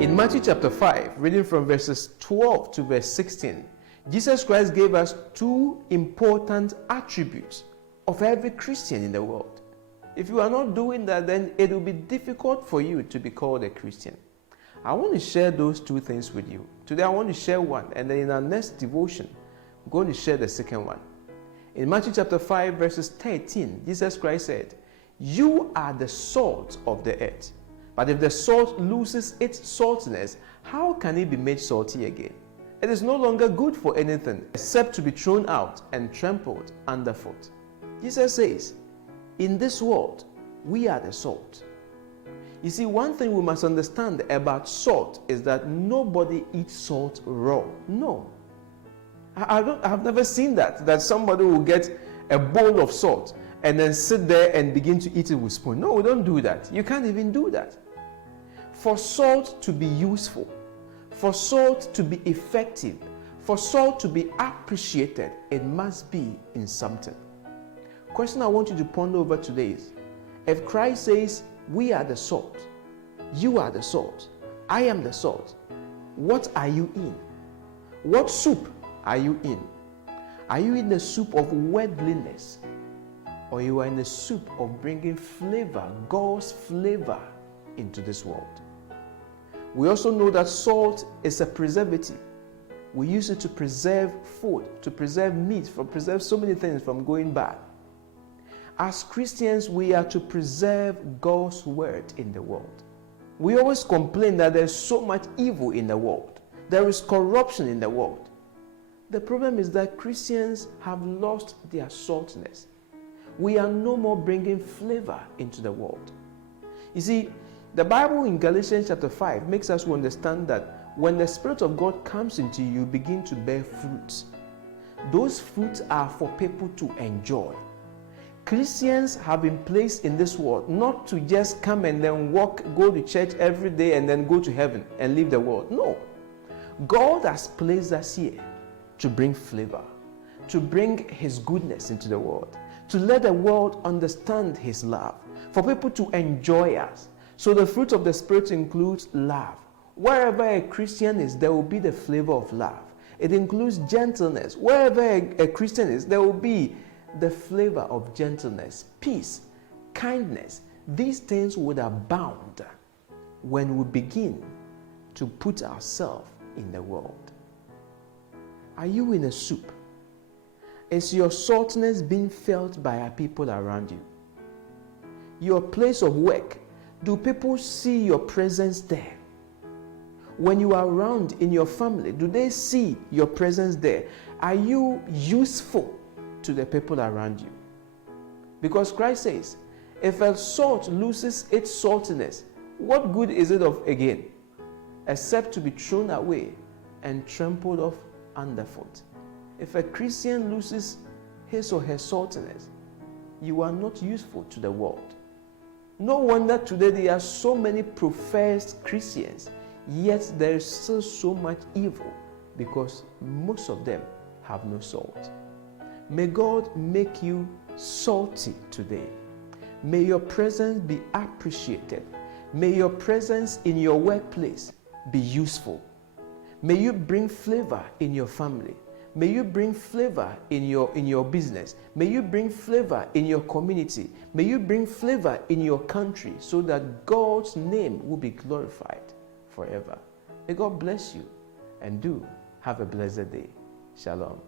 In Matthew chapter 5, reading from verses 12 to verse 16, Jesus Christ gave us two important attributes of every Christian in the world. If you are not doing that, then it will be difficult for you to be called a Christian. I want to share those two things with you. Today I want to share one, and then in our next devotion, I'm going to share the second one. In Matthew chapter 5, verses 13, Jesus Christ said, "You are the salt of the earth. But if the salt loses its saltiness, how can it be made salty again? It is no longer good for anything except to be thrown out and trampled underfoot." Jesus says, in this world, we are the salt. You see, one thing we must understand about salt is that nobody eats salt raw. No. I've never seen that somebody will get a bowl of salt and then sit there and begin to eat it with a spoon. No, we don't do that. You can't even do that. For salt to be useful, for salt to be effective, for salt to be appreciated, it must be in something. Question I want you to ponder over today is, if Christ says, we are the salt, you are the salt, I am the salt, what are you in? What soup are you in? Are you in the soup of worldliness, or you are in the soup of bringing flavor, God's flavor, into this world? We also know that salt is a preservative. We use it to preserve food, to preserve meat, to preserve so many things from going bad. As Christians, we are to preserve God's word in the world. We always complain that there's so much evil in the world. There is corruption in the world. The problem is that Christians have lost their saltiness. We are no more bringing flavor into the world. You see, the Bible in Galatians chapter 5 makes us understand that when the Spirit of God comes into you, you begin to bear fruits. Those fruits are for people to enjoy. Christians have been placed in this world not to just come and then walk, go to church every day and then go to heaven and leave the world. No. God has placed us here to bring flavor, to bring His goodness into the world, to let the world understand His love, for people to enjoy us. So the fruit of the Spirit includes love. Wherever a Christian is, there will be the flavor of love. It includes gentleness. Wherever a Christian is, there will be the flavor of gentleness, peace, kindness. These things would abound when we begin to put ourselves in the world. Are you in a soup? Is your saltiness being felt by our people around you? Your place of work, do people see your presence there? When you are around in your family, do they see your presence there? Are you useful to the people around you? Because Christ says, if a salt loses its saltiness, what good is it of again, except to be thrown away and trampled off underfoot? If a Christian loses his or her saltiness, you are not useful to the world. No wonder today there are so many professed Christians, yet there is still so much evil because most of them have no salt. May God make you salty today. May your presence be appreciated. May your presence in your workplace be useful. May you bring flavor in your family. May you bring flavor in your business. May you bring flavor in your community. May you bring flavor in your country so that God's name will be glorified forever. May God bless you, and do have a blessed day. Shalom.